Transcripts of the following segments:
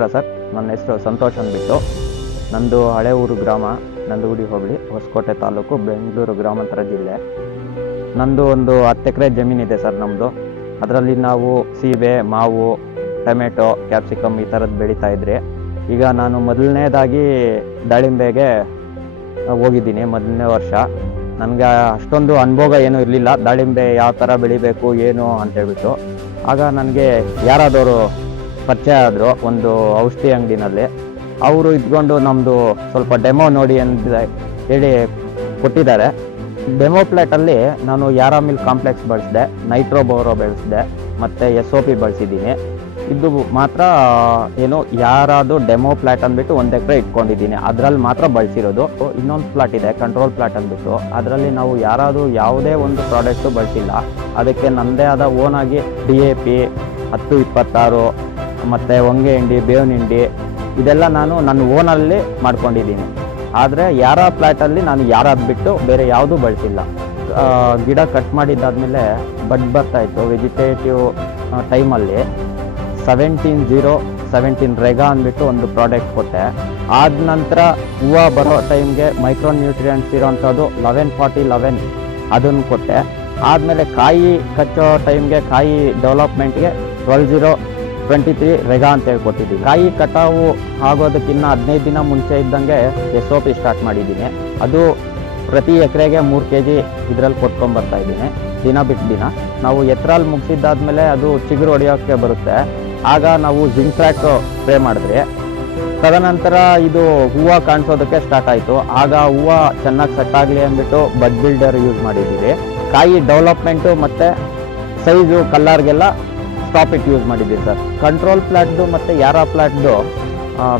ನಮಸ್ಕಾರ ಸರ್. ನನ್ನ ಹೆಸರು ಸಂತೋಷ್ ಅಂದ್ಬಿಟ್ಟು. ನಂದು ಹಳೆ ಊರು ಗ್ರಾಮ ನಂದಗುಡಿ ಹೋಬಳಿ, ಹೊಸಕೋಟೆ ತಾಲೂಕು, ಬೆಂಗಳೂರು ಗ್ರಾಮಾಂತರ ಜಿಲ್ಲೆ. ನಂದು ಒಂದು 10 ಎಕರೆ ಜಮೀನಿದೆ ಸರ್ ನಮ್ಮದು. ಅದರಲ್ಲಿ ನಾವು ಸೀಬೆ, ಮಾವು, ಟೊಮೆಟೊ, ಕ್ಯಾಪ್ಸಿಕಮ್ ಈ ಥರದ್ದು ಬೆಳೀತಾ ಇದ್ರಿ. ಈಗ ನಾನು ಮೊದಲನೇದಾಗಿ ದಾಳಿಂಬೆಗೆ ಹೋಗಿದ್ದೀನಿ. ಮೊದಲನೇ ವರ್ಷ ನನಗೆ ಅಷ್ಟೊಂದು ಅನುಭವ ಏನೂ ಇರಲಿಲ್ಲ, ದಾಳಿಂಬೆ ಯಾವ ಥರ ಬೆಳಿಬೇಕು ಏನು ಅಂತೇಳ್ಬಿಟ್ಟು. ಆಗ ನನಗೆ ಯಾರಾದವರು ಪರಿಚಯ ಆದರು ಒಂದು ಔಷಧಿ ಅಂಗಡಿನಲ್ಲಿ. ಅವರು ಇದ್ಕೊಂಡು ನಮ್ಮದು ಸ್ವಲ್ಪ ಡೆಮೋ ನೋಡಿ ಅಂತ ಹೇಳಿ ಕೊಟ್ಟಿದ್ದಾರೆ. ಡೆಮೋ ಪ್ಲೇಟಲ್ಲಿ ನಾನು ಯಾರಾಮಿಲ್ ಕಾಂಪ್ಲೆಕ್ಸ್ ಬಳಸಿದೆ, ನೈಟ್ರೋಬೋರೋ ಬೆಳೆಸಿದೆ, ಮತ್ತು SOP ಬಳಸಿದ್ದೀನಿ. ಇದು ಮಾತ್ರ ಏನು ಯಾರಾದು ಡೆಮೋ ಪ್ಲಾಟ್ ಅಂದ್ಬಿಟ್ಟು 1 ಎಕರೆ ಇಟ್ಕೊಂಡಿದ್ದೀನಿ, ಅದರಲ್ಲಿ ಮಾತ್ರ ಬಳಸಿರೋದು. ಇನ್ನೊಂದು ಪ್ಲಾಟ್ ಇದೆ ಕಂಟ್ರೋಲ್ ಪ್ಲಾಟ್ ಅಂದ್ಬಿಟ್ಟು, ಅದರಲ್ಲಿ ನಾವು ಯಾರಾದು ಯಾವುದೇ ಒಂದು ಪ್ರಾಡಕ್ಟು ಬಳಸಿಲ್ಲ. ಅದಕ್ಕೆ ನನ್ನದೇ ಆದ ಓನಾಗಿ DAP 10-26 ಮತ್ತು ಹೊಂಗೆ ಹಿಂಡಿ, ಬೇವಿನ ಹಿಂಡಿ ಇದೆಲ್ಲ ನಾನು ನನ್ನ ಓನಲ್ಲಿ ಮಾಡ್ಕೊಂಡಿದ್ದೀನಿ. ಆದರೆ ಯಾರ ಪ್ಲಾಟಲ್ಲಿ ನಾನು ಯಾರಾದ್ ಬಿಟ್ಟು ಬೇರೆ ಯಾವುದೂ ಬಳಸಿಲ್ಲ. ಗಿಡ ಕಟ್ ಮಾಡಿದ್ದಾದಮೇಲೆ ಬಡ್ ಬರ್ತಾಯಿತ್ತು ವೆಜಿಟೇಟಿವ್ ಟೈಮಲ್ಲಿ. 17-0-17 ರೆಗಾ ಅಂದ್ಬಿಟ್ಟು ಒಂದು ಪ್ರಾಡಕ್ಟ್ ಕೊಟ್ಟೆ. ಆದ ನಂತರ ಹೂವು ಬರೋ ಟೈಮ್ಗೆ ಮೈಕ್ರೋ ನ್ಯೂಟ್ರಿಯೆಂಟ್ಸ್ ಇರೋಂಥದ್ದು 11-40-11 ಅದನ್ನು ಕೊಟ್ಟೆ. ಆದಮೇಲೆ ಕಾಯಿ ಕಚ್ಚೋ ಟೈಮ್ಗೆ, ಕಾಯಿ ಡೆವಲಪ್ಮೆಂಟ್ಗೆ 12-0-23 ರೆಗಾ ಅಂತ ಹೇಳ್ಕೊಟ್ಟಿದ್ದೀನಿ. ಕಾಯಿ ಕಟಾವು ಆಗೋದಕ್ಕಿಂತ 15 ದಿನ ಮುಂಚೆ ಇದ್ದಂಗೆ SOP ಸ್ಟಾರ್ಟ್ ಮಾಡಿದ್ದೀನಿ. ಅದು ಪ್ರತಿ ಎಕರೆಗೆ 3 kg ಇದರಲ್ಲಿ ಕೊಟ್ಕೊಂಬರ್ತಾ ಇದ್ದೀನಿ, ದಿನ ಬಿಟ್ಟು ದಿನ. ನಾವು ಎತ್ತರಲ್ಲಿ ಮುಗಿಸಿದ್ದಾದ್ಮೇಲೆ ಅದು ಚಿಗುರು ಹೊಡೆಯೋಕ್ಕೆ ಬರುತ್ತೆ, ಆಗ ನಾವು ಜಿಂಕ್ ಟ್ರ್ಯಾಕ್ ಸ್ಪ್ರೇ ಮಾಡಿದ್ರಿ. ತದನಂತರ ಇದು ಹೂವು ಕಾಣಿಸೋದಕ್ಕೆ ಸ್ಟಾರ್ಟ್ ಆಯಿತು. ಆಗ ಹೂವು ಚೆನ್ನಾಗಿ ಸೆಟ್ ಆಗಲಿ ಅಂದ್ಬಿಟ್ಟು ಬಡ್ ಬಿಲ್ಡರ್ ಯೂಸ್ ಮಾಡಿದ್ದೀವಿ. ಕಾಯಿ ಡೆವಲಪ್ಮೆಂಟು ಮತ್ತು ಸೈಜು ಕಲ್ಲರ್ಗೆಲ್ಲ ಸ್ಟಾಪ್ ಇಟ್ ಯೂಸ್ ಮಾಡಿದ್ದೀವಿ ಸರ್. ಕಂಟ್ರೋಲ್ ಪ್ಲಾಟ್ದು ಮತ್ತು ಯಾರಾ ಪ್ಲಾಟ್ದು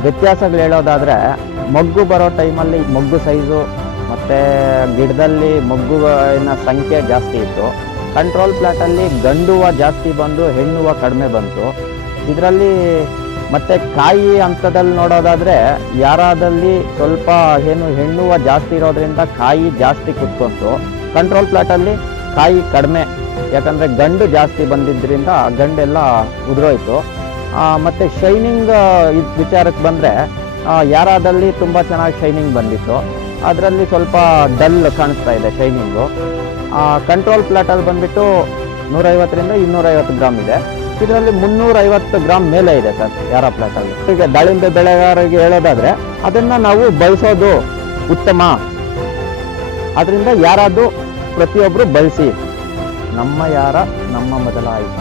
ವ್ಯತ್ಯಾಸಗಳು ಹೇಳೋದಾದರೆ, ಮೊಗ್ಗು ಬರೋ ಟೈಮಲ್ಲಿ ಮೊಗ್ಗು ಸೈಜು ಮತ್ತು ಗಿಡದಲ್ಲಿ ಮೊಗ್ಗುವಿನ ಸಂಖ್ಯೆ ಜಾಸ್ತಿ ಇತ್ತು. ಕಂಟ್ರೋಲ್ ಪ್ಲಾಟಲ್ಲಿ ಗಂಡು ಹೂವು ಜಾಸ್ತಿ ಬಂದು ಹೆಣ್ಣು ಹೂವು ಕಡಿಮೆ ಬಂತು. ಇದರಲ್ಲಿ ಮತ್ತು ಕಾಯಿ ಹಂತದಲ್ಲಿ ನೋಡೋದಾದರೆ ಯಾರಾದಲ್ಲಿ ಸ್ವಲ್ಪ ಏನು ಹೆಣ್ಣು ಹೂವು ಜಾಸ್ತಿ ಇರೋದ್ರಿಂದ ಕಾಯಿ ಜಾಸ್ತಿ ಕುತ್ಕೊಂತು. ಕಂಟ್ರೋಲ್ ಪ್ಲಾಟಲ್ಲಿ ಕಾಯಿ ಕಡಿಮೆ, ಯಾಕಂದರೆ ಗಂಡು ಜಾಸ್ತಿ ಬಂದಿದ್ದರಿಂದ ಗಂಡೆಲ್ಲ ಉದುರೋಯ್ತು. ಮತ್ತು ಶೈನಿಂಗ್ ವಿಚಾರಕ್ಕೆ ಬಂದರೆ ಯಾರಾದಲ್ಲಿ ತುಂಬ ಚೆನ್ನಾಗಿ ಶೈನಿಂಗ್ ಬಂದಿತ್ತು, ಅದರಲ್ಲಿ ಸ್ವಲ್ಪ ಡಲ್ ಕಾಣಿಸ್ತಾ ಇದೆ ಶೈನಿಂಗು. ಕಂಟ್ರೋಲ್ ಪ್ಲಾಟಲ್ಲಿ ಬಂದುಬಿಟ್ಟು 150-250 ಗ್ರಾಮ್ ಇದೆ. ಇದರಲ್ಲಿ 350 ಗ್ರಾಮ್ ಮೇಲೆ ಇದೆ ಸರ್ ಯಾರಾ ಪ್ಲಾಟಲ್ಲಿ. ಈಗ ದಾಳಿಂಬೆ ಬೆಳೆಗಾರರಿಗೆ ಹೇಳೋದಾದರೆ ಅದನ್ನು ನಾವು ಬಳಸೋದು ಉತ್ತಮ. ಅದರಿಂದ ಯಾರಾದರೂ ಪ್ರತಿಯೊಬ್ಬರು ಬಳಸಿ. ನಮ್ಮ ಯಾರ ನಮ್ಮ ಮೊದಲ ಆಯ್ತು.